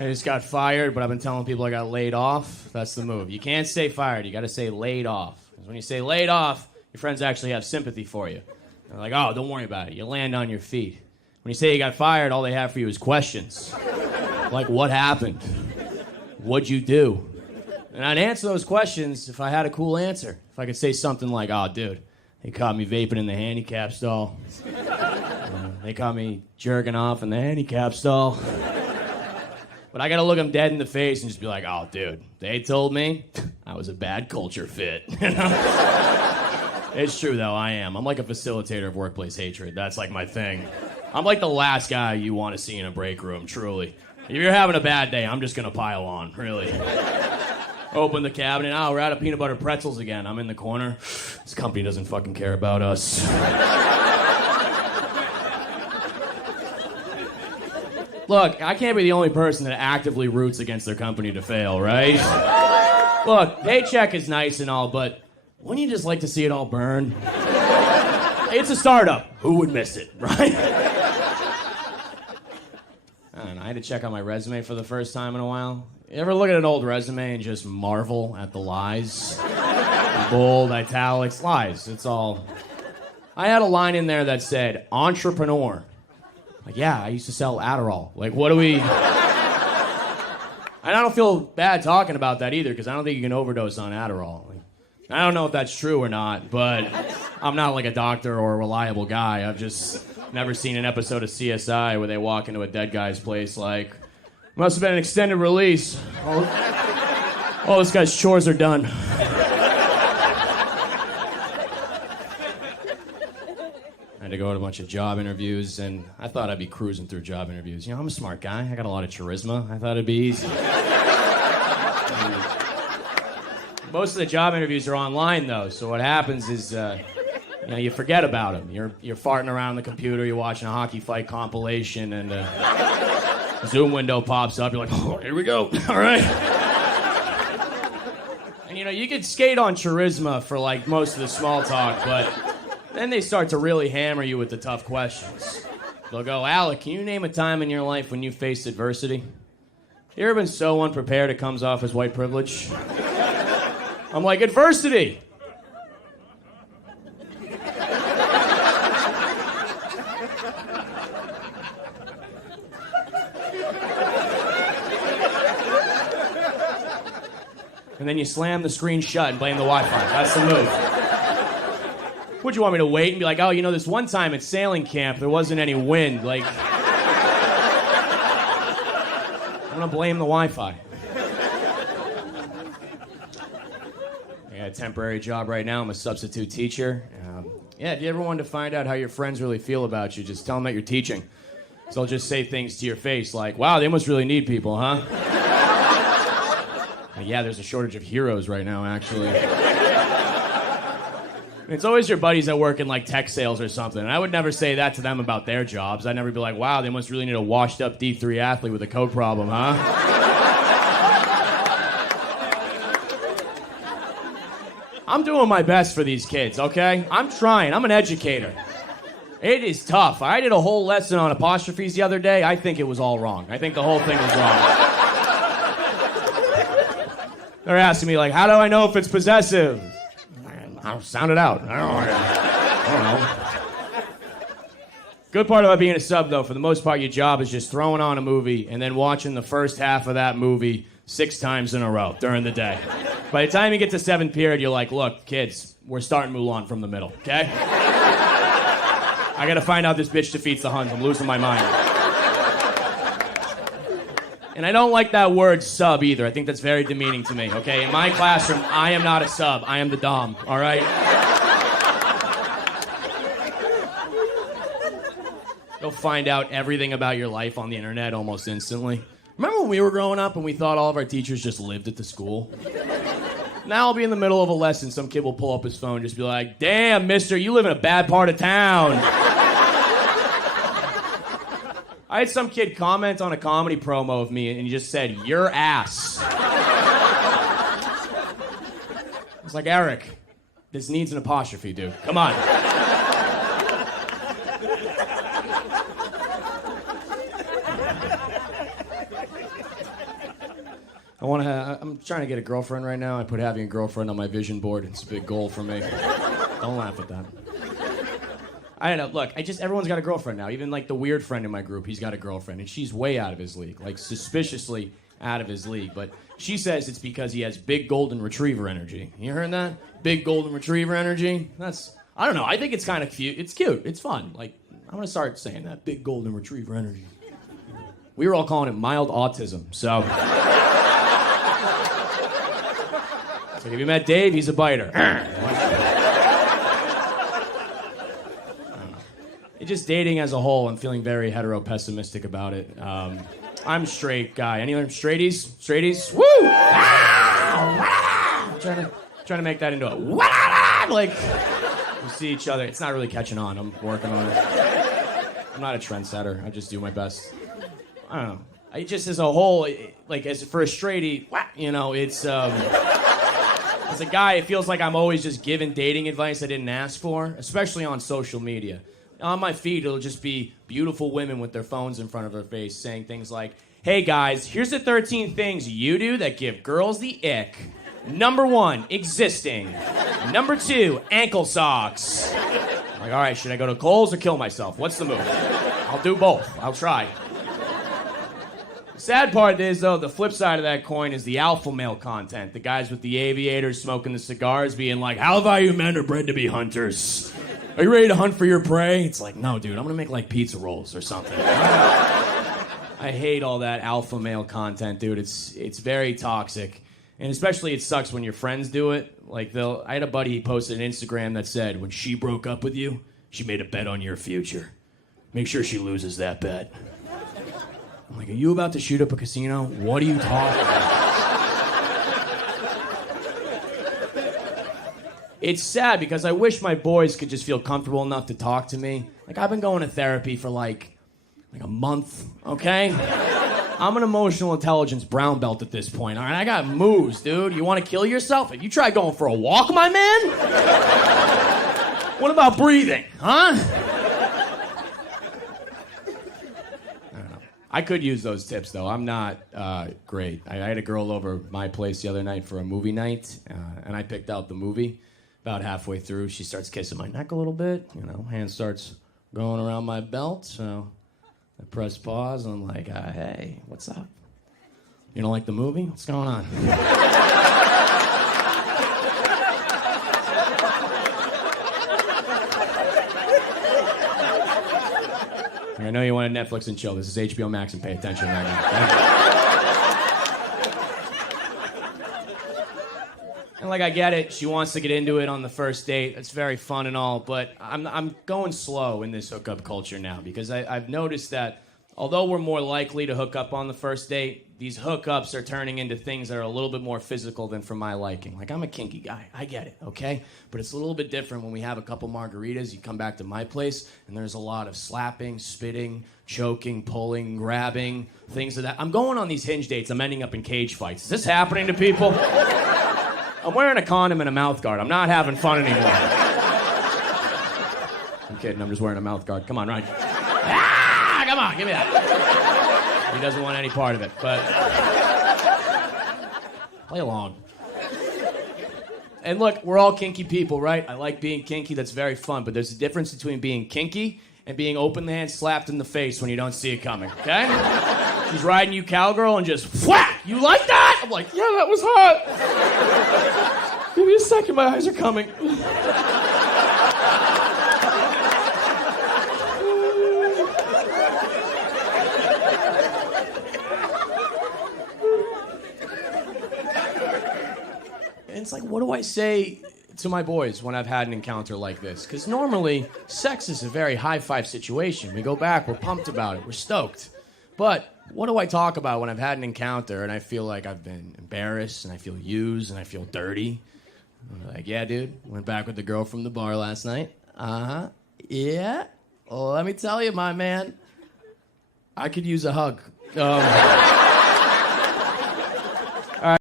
I just got fired, but I've been telling people I got laid off. That's the move. You can't say fired. You got to say laid off. Because when you say laid off, your friends actually have sympathy for you. They're like, oh, don't worry about it. You land on your feet. When you say you got fired, all they have for you is questions. Like, what happened? What'd you do? And I'd answer those questions if I had a cool answer. If I could say something like, oh, dude, they caught me vaping in the handicap stall. They caught me jerking off in the handicap stall. But I gotta look them dead in the face and just be like, oh, dude, they told me I was a bad culture fit. You know? It's true, though, I am. I'm like a facilitator of workplace hatred. That's like my thing. I'm like the last guy you want to see in a break room, truly. If you're having a bad day, I'm just gonna pile on, really. Open the cabinet, oh, we're out of peanut butter pretzels again. I'm in the corner. This company doesn't fucking care about us. Look, I can't be the only person that actively roots against their company to fail, right? Look, paycheck is nice and all, but wouldn't you just like to see it all burn? It's a startup. Who would miss it, right? I don't know, I had to check out my resume for the first time in a while. You ever look at an old resume and just marvel at the lies? Bold, italics, lies. It's all... I had a line in there that said, entrepreneur. Like, yeah, I used to sell Adderall. Like, what do we... And I don't feel bad talking about that either, because I don't think you can overdose on Adderall. Like, I don't know if that's true or not, but I'm not like a doctor or a reliable guy. I've just never seen an episode of CSI where they walk into a dead guy's place like, must have been an extended release. All this guy's chores are done. I had to go to a bunch of job interviews, and I thought I'd be cruising through job interviews. You know, I'm a smart guy. I got a lot of charisma. I thought it'd be easy. Most of the job interviews are online, though, so what happens is, you forget about them. You're farting around the computer, you're watching a hockey fight compilation, and a Zoom window pops up. You're like, oh, here we go. All right. And, you could skate on charisma for, like, most of the small talk, but then they start to really hammer you with the tough questions. They'll go, Alec, can you name a time in your life when you faced adversity? You ever been so unprepared it comes off as white privilege? I'm like, adversity! And then you slam the screen shut and blame the Wi-Fi. That's the move. Would you want me to wait and be like, oh, this one time at sailing camp, there wasn't any wind. Like, I'm gonna blame the Wi-Fi. I got a temporary job right now. I'm a substitute teacher. If you ever wanted to find out how your friends really feel about you, just tell them that you're teaching. So they'll just say things to your face like, wow, they must really need people, huh? Yeah, there's a shortage of heroes right now, actually. It's always your buddies that work in, like, tech sales or something. And I would never say that to them about their jobs. I'd never be like, wow, they must really need a washed-up D3 athlete with a code problem, huh? I'm doing my best for these kids, okay? I'm trying. I'm an educator. It is tough. I did a whole lesson on apostrophes the other day. I think it was all wrong. I think the whole thing was wrong. They're asking me, like, how do I know if it's possessive? I'll sound it out. I don't know. Good part about being a sub, though, for the most part, your job is just throwing on a movie and then watching the first half of that movie 6 times in a row during the day. By the time you get to 7th period, you're like, look, kids, we're starting Mulan from the middle, okay? I gotta find out this bitch defeats the Huns. I'm losing my mind. And I don't like that word sub either. I think that's very demeaning to me, okay? In my classroom, I am not a sub. I am the dom, all right? You'll find out everything about your life on the internet almost instantly. Remember when we were growing up and we thought all of our teachers just lived at the school? Now I'll be in the middle of a lesson, some kid will pull up his phone and just be like, damn, mister, you live in a bad part of town. I had some kid comment on a comedy promo of me and he just said, your ass. I was like, Eric, this needs an apostrophe, dude. Come on. I'm trying to get a girlfriend right now. I put having a girlfriend on my vision board. It's a big goal for me. Don't laugh at that. I don't know. Look, everyone's got a girlfriend now. Even like the weird friend in my group, he's got a girlfriend, and she's way out of his league, like suspiciously out of his league. But she says it's because he has big golden retriever energy. You heard that? Big golden retriever energy. I don't know. I think it's kind of cute. It's cute. It's fun. Like, I'm gonna start saying that. Big golden retriever energy. We were all calling it mild autism. So if you met Dave, he's a biter. Just dating as a whole, I'm feeling very hetero-pessimistic about it. I'm a straight guy. Any other straighties? Straighties? Woo! I'm trying to make that into a like we see each other. It's not really catching on. I'm working on it. I'm not a trendsetter. I just do my best. I don't know. I just as a whole, like as for a straightie, you know, it's as a guy, it feels like I'm always just giving dating advice I didn't ask for, especially on social media. On my feed, it'll just be beautiful women with their phones in front of their face saying things like, hey guys, here's the 13 things you do that give girls the ick. Number 1, existing. Number 2, ankle socks. I'm like, all right, should I go to Kohl's or kill myself? What's the move? I'll do both. I'll try. The sad part is, though, the flip side of that coin is the alpha male content. The guys with the aviators smoking the cigars being like, how value men are bred to be hunters. Are you ready to hunt for your prey? It's like, no, dude, I'm gonna make like pizza rolls or something. I hate all that alpha male content, dude. It's very toxic. And especially it sucks when your friends do it. Like, I had a buddy, he posted an Instagram that said, when she broke up with you, she made a bet on your future. Make sure she loses that bet. I'm like, are you about to shoot up a casino? What are you talking about? It's sad because I wish my boys could just feel comfortable enough to talk to me. Like, I've been going to therapy for like a month, okay? I'm an emotional intelligence brown belt at this point, all right? I got moves, dude. You want to kill yourself? Have you tried going for a walk, my man? What about breathing, huh? I don't know. I could use those tips, though. I'm not great. I had a girl over my place the other night for a movie night, and I picked out the movie. About halfway through, she starts kissing my neck a little bit. You know, hand starts going around my belt. So I press pause, and I'm like, hey, what's up? You don't like the movie? What's going on? I know you want to Netflix and chill. This is HBO Max and pay attention right now. Okay? And like, I get it. She wants to get into it on the first date. It's very fun and all, but I'm going slow in this hookup culture now because I've noticed that although we're more likely to hook up on the first date, these hookups are turning into things that are a little bit more physical than for my liking. Like, I'm a kinky guy. I get it, okay? But it's a little bit different when we have a couple margaritas, you come back to my place, and there's a lot of slapping, spitting, choking, pulling, grabbing, things of that. I'm going on these Hinge dates. I'm ending up in cage fights. Is this happening to people? I'm wearing a condom and a mouth guard. I'm not having fun anymore. I'm kidding. I'm just wearing a mouth guard. Come on, Ryan. Ah, come on, give me that. He doesn't want any part of it, but play along. And look, we're all kinky people, right? I like being kinky. That's very fun. But there's a difference between being kinky and being open hand slapped in the face when you don't see it coming, okay? She's riding you cowgirl and just whack! You like that? I'm like, yeah, that was hot. Give me a second, my eyes are coming. And it's like, what do I say to my boys when I've had an encounter like this? Because normally, sex is a very high-five situation. We go back, we're pumped about it, we're stoked. But what do I talk about when I've had an encounter and I feel like I've been embarrassed and I feel used and I feel dirty? I'm like, yeah, dude, went back with the girl from the bar last night. Uh-huh. Yeah? Well, let me tell you, my man, I could use a hug.